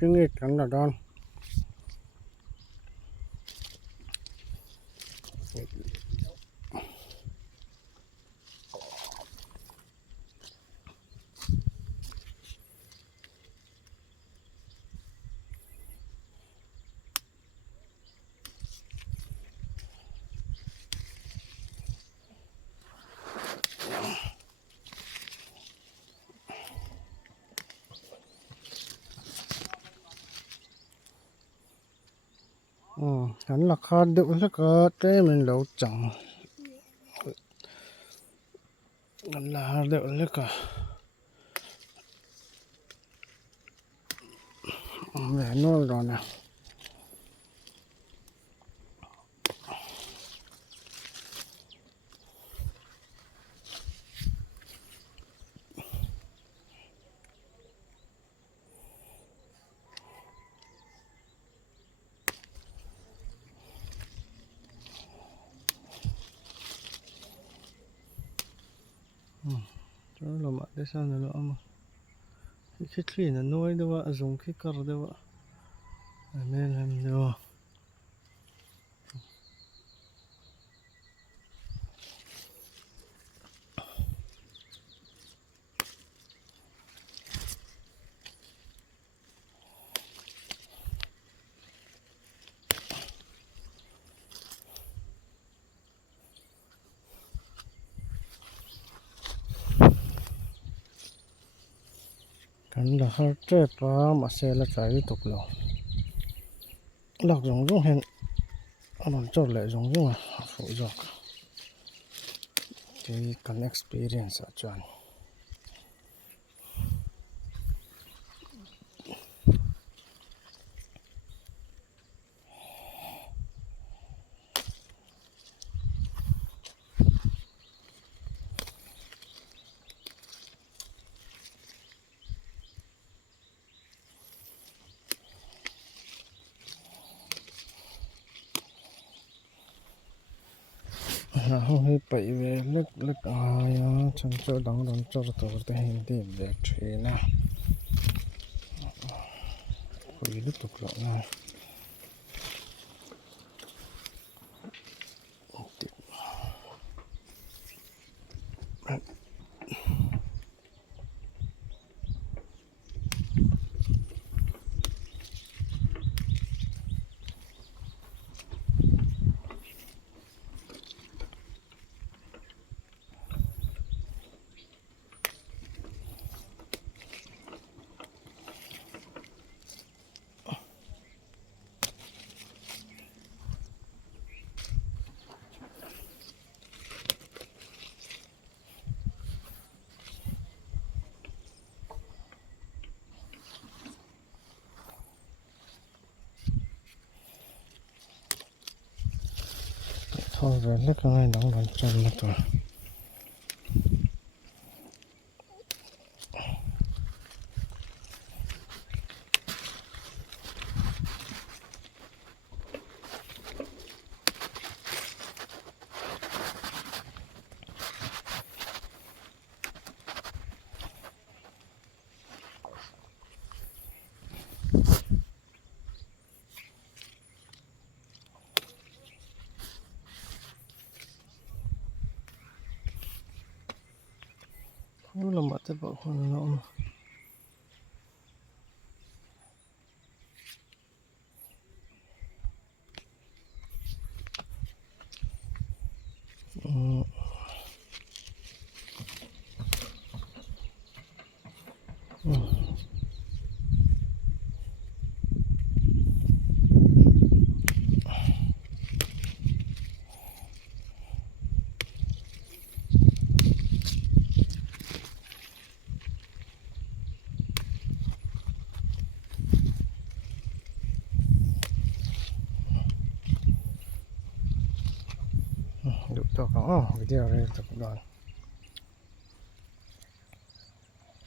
cái nghịch cắn là đòn. Hắn là kho đựng là có thế mình đấu chẳng hắn là đựng là cả để nuôi rồi nè. Cho nó làm để sao nữa mà cái khi nó nuôi đâu ạ, dùng cái cờ đâu ạ, nên làm được. Cái là hơi trẻ quá mà xe là trái tục lâu lọc giống giống hẹn nó cho lại giống giống à phụ dọc thì cần experience ở chuẩn. Không hay bị về lúc lúc ai chẳng cho đóng cho tôi tới hiện thì battery nè quỷ lúc tục lộ này thôi rồi lúc này đóng đóng cho nó rồi. Nó là một cái bộ phận nó được cho có video này tập đoàn